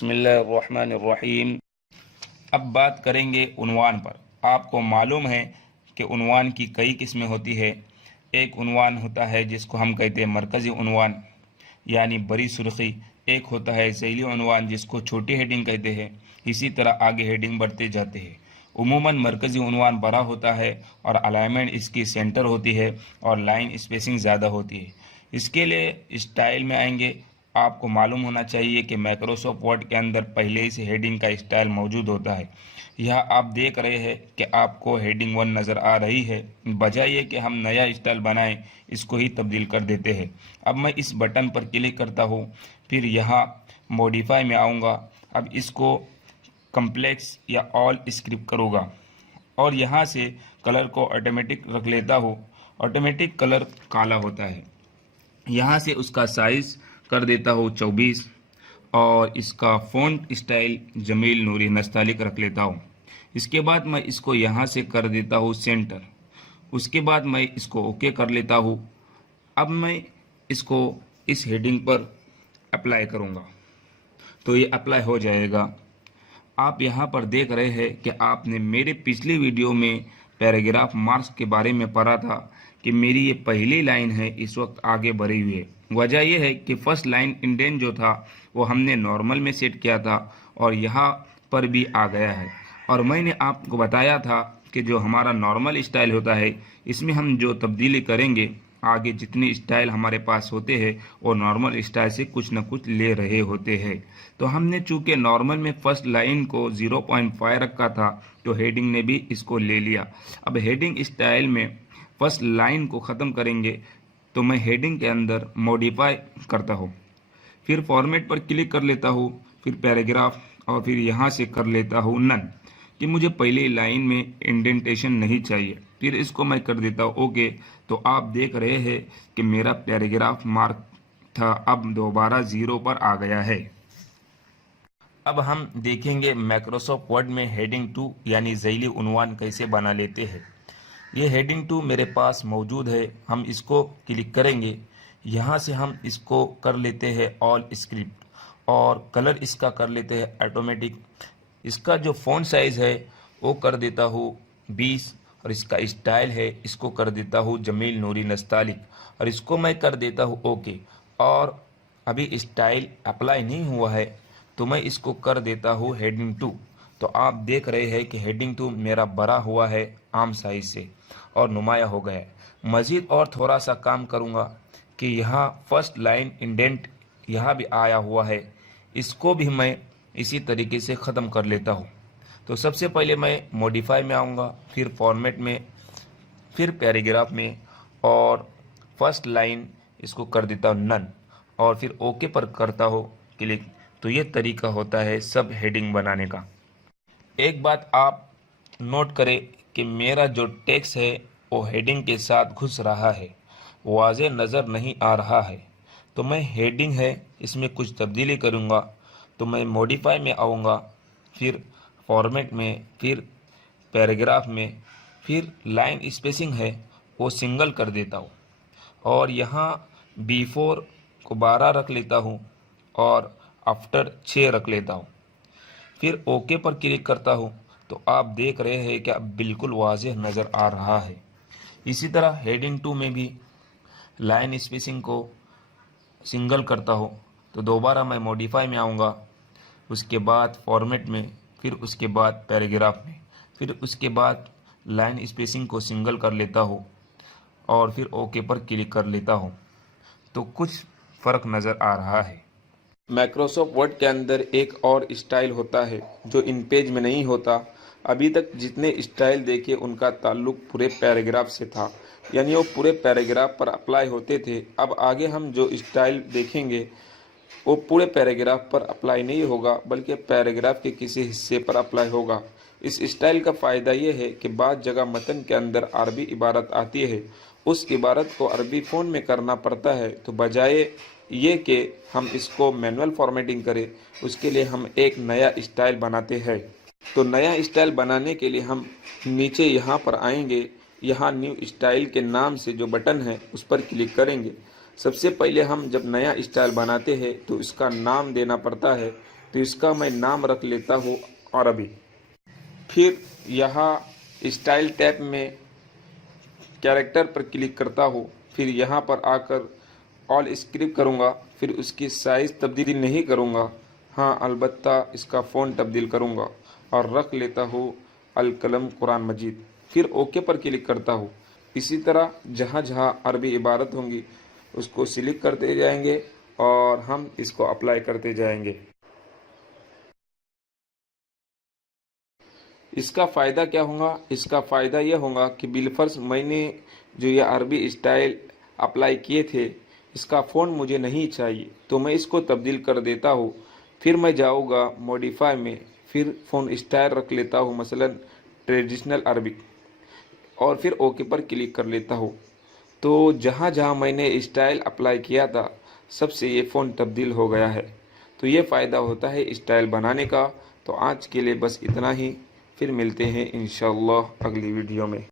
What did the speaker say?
बिस्मिल्लाहिर्रहमानिर्रहीम। अब बात करेंगे उन्वान पर। आपको मालूम है कि उन्वान की कई किस्में होती है। एक उन्वान होता है जिसको हम कहते हैं मरकज़ी उन्वान यानी बड़ी सुर्खी। एक होता है ज़ैली उन्वान जिसको छोटी हेडिंग कहते हैं। इसी तरह आगे हेडिंग बढ़ते जाते हैं। उमूमन मरकज़ी उन्वान बड़ा होता है और अलाइनमेंट इसकी सेंटर होती है और लाइन स्पेसिंग ज़्यादा होती है। इसके लिए स्टाइल में आएंगे। आपको मालूम होना चाहिए कि माइक्रोसॉफ्ट वर्ड के अंदर पहले ही से हेडिंग का स्टाइल मौजूद होता है। यह आप देख रहे हैं कि आपको हेडिंग 1 नज़र आ रही है। बजाय ये कि हम नया स्टाइल बनाएं, इसको ही तब्दील कर देते हैं। अब मैं इस बटन पर क्लिक करता हूँ, फिर यहाँ मॉडिफाई में आऊँगा। अब इसको कम्प्लेक्स या ऑल स्क्रिप्ट करूँगा और यहाँ से कलर को ऑटोमेटिक रख लेता हूँ। ऑटोमेटिक कलर काला होता है। यहाँ से उसका साइज़ कर देता हूँ 24 और इसका फ़ॉन्ट स्टाइल जमील नूरी नस्तालिक रख लेता हूँ। इसके बाद मैं इसको यहाँ से कर देता हूँ सेंटर। उसके बाद मैं इसको ओके कर लेता हूँ। अब मैं इसको इस हेडिंग पर अप्लाई करूँगा तो ये अप्लाई हो जाएगा। आप यहाँ पर देख रहे हैं कि आपने मेरे पिछली वीडियो में पैराग्राफ मार्क्स के बारे में पढ़ा था कि मेरी ये पहली लाइन है, इस वक्त आगे बढ़ी हुई है। वजह यह है कि फर्स्ट लाइन इंडेंट जो था वो हमने नॉर्मल में सेट किया था और यहाँ पर भी आ गया है। और मैंने आपको बताया था कि जो हमारा नॉर्मल स्टाइल होता है इसमें हम जो तब्दीली करेंगे, आगे जितने स्टाइल हमारे पास होते हैं वो नॉर्मल स्टाइल से कुछ न कुछ ले रहे होते हैं। तो हमने चूंकि नॉर्मल में फर्स्ट लाइन को 0.5 रखा था तो हेडिंग ने भी इसको ले लिया। अब हेडिंग स्टाइल में फर्स्ट लाइन को ख़त्म करेंगे तो मैं हेडिंग के अंदर मॉडिफाई करता हूँ, फिर फॉर्मेट पर क्लिक कर लेता हूँ, फिर पैराग्राफ और फिर यहाँ से कर लेता हूँ नन कि मुझे पहली लाइन में इंडेंटेशन नहीं चाहिए। फिर इसको मैं कर देता हूँ ओके। तो आप देख रहे हैं कि मेरा पैराग्राफ मार्क था अब दोबारा 0 पर आ गया है। अब हम देखेंगे माइक्रोसॉफ्ट वर्ड में हेडिंग 2 यानी ज़ैली उन्वान कैसे बना लेते हैं। ये हेडिंग 2 मेरे पास मौजूद है। हम इसको क्लिक करेंगे, यहाँ से हम इसको कर लेते हैं ऑल स्क्रिप्ट और कलर इसका कर लेते हैं ऑटोमेटिक। इसका जो फ़ॉन्ट साइज़ है वो कर देता हूँ 20 और इसका स्टाइल है इसको कर देता हूँ जमील नूरी नस्तालिक और इसको मैं कर देता हूँ ओके। और अभी स्टाइल अप्लाई नहीं हुआ है तो मैं इसको कर देता हूँ हेडिंग 2। तो आप देख रहे हैं कि हेडिंग 2 मेरा बड़ा हुआ है आम साइज से और नुमाया हो गया है। मज़ीद और थोड़ा सा काम करूँगा कि यहाँ फर्स्ट लाइन इंडेंट यहाँ भी आया हुआ है, इसको भी मैं इसी तरीके से ख़त्म कर लेता हूँ। तो सबसे पहले मैं मॉडिफाई में आऊँगा, फिर फॉर्मेट में, फिर पैराग्राफ में और फर्स्ट लाइन इसको कर देता हूँ नन और फिर ओके पर करता हूँ क्लिक। तो ये तरीका होता है सब हेडिंग बनाने का। एक बात आप नोट करें कि मेरा जो टेक्स्ट है वो हेडिंग के साथ घुस रहा है, वाज़े नज़र नहीं आ रहा है। तो मैं हेडिंग है इसमें कुछ तब्दीली करूँगा तो मैं मॉडिफाई में आऊँगा, फिर फॉर्मेट में, फिर पैराग्राफ में, फिर लाइन स्पेसिंग है वो सिंगल कर देता हूँ और यहाँ बिफोर को 12 रख लेता हूँ और आफ्टर 6 रख लेता हूँ। फिर ओके पर क्लिक करता हूँ तो आप देख रहे हैं कि अब बिल्कुल वाज़ेह नज़र आ रहा है। इसी तरह हेडिंग 2 में भी लाइन स्पेसिंग को सिंगल करता हूँ तो दोबारा मैं मॉडिफाई में आऊँगा, उसके बाद फॉर्मेट में, फिर उसके बाद पैराग्राफ में, फिर उसके बाद लाइन स्पेसिंग को सिंगल कर लेता हूँ और फिर ओके पर क्लिक कर लेता हूँ। तो कुछ फ़र्क नज़र आ रहा है। माइक्रोसॉफ्ट वर्ड के अंदर एक और स्टाइल होता है जो इन पेज में नहीं होता। अभी तक जितने स्टाइल देखे उनका ताल्लुक पूरे पैराग्राफ से था, यानी वो पूरे पैराग्राफ पर अप्लाई होते थे। अब आगे हम जो स्टाइल देखेंगे वो पूरे पैराग्राफ पर अप्लाई नहीं होगा बल्कि पैराग्राफ के किसी हिस्से पर अप्लाई होगा। इस स्टाइल का फ़ायदा ये है कि बाद जगह मतन के अंदर अरबी इबारत आती है, उस इबारत को अरबी फ़ॉन में करना पड़ता है। तो बजाय ये कि हम इसको मैनुअल फॉर्मेटिंग करें, उसके लिए हम एक नया स्टाइल बनाते हैं। तो नया स्टाइल बनाने के लिए हम नीचे यहाँ पर आएंगे, यहाँ न्यू स्टाइल के नाम से जो बटन है उस पर क्लिक करेंगे। सबसे पहले हम जब नया स्टाइल बनाते हैं तो इसका नाम देना पड़ता है। तो इसका मैं नाम रख लेता हूँ अरबी। फिर यहाँ स्टाइल टैब में कैरेक्टर पर क्लिक करता हूँ। फिर यहाँ पर आकर ऑल स्क्रिप्ट करूँगा। फिर उसकी साइज़ तब्दील नहीं करूँगा, हाँ अलबत्ता इसका फ़ॉन्ट तब्दील करूँगा और रख लेता हूँ अल कलम कुरान मजीद। फिर ओके पर क्लिक करता हूँ। इसी तरह जहाँ जहाँ अरबी इबारत होंगी उसको सिलेक्ट करते जाएंगे और हम इसको अप्लाई करते जाएंगे। इसका फ़ायदा क्या होगा? इसका फ़ायदा यह होगा कि बिलफर्ज मैंने जो ये अरबी स्टाइल अप्लाई किए थे, इसका फ़ॉन्ट मुझे नहीं चाहिए तो मैं इसको तब्दील कर देता हूँ। फिर मैं जाऊँगा मॉडिफाई में, फिर फ़ॉन्ट स्टाइल रख लेता हूँ मसलन ट्रेडिशनल अरबिक और फिर ओके पर क्लिक कर लेता हूँ। तो जहाँ जहाँ मैंने स्टाइल अप्लाई किया था सबसे ये फ़ॉन्ट तब्दील हो गया है। तो ये फ़ायदा होता है स्टाइल बनाने का। तो आज के लिए बस इतना ही, फिर मिलते हैं इंशाअल्लाह अगली वीडियो में।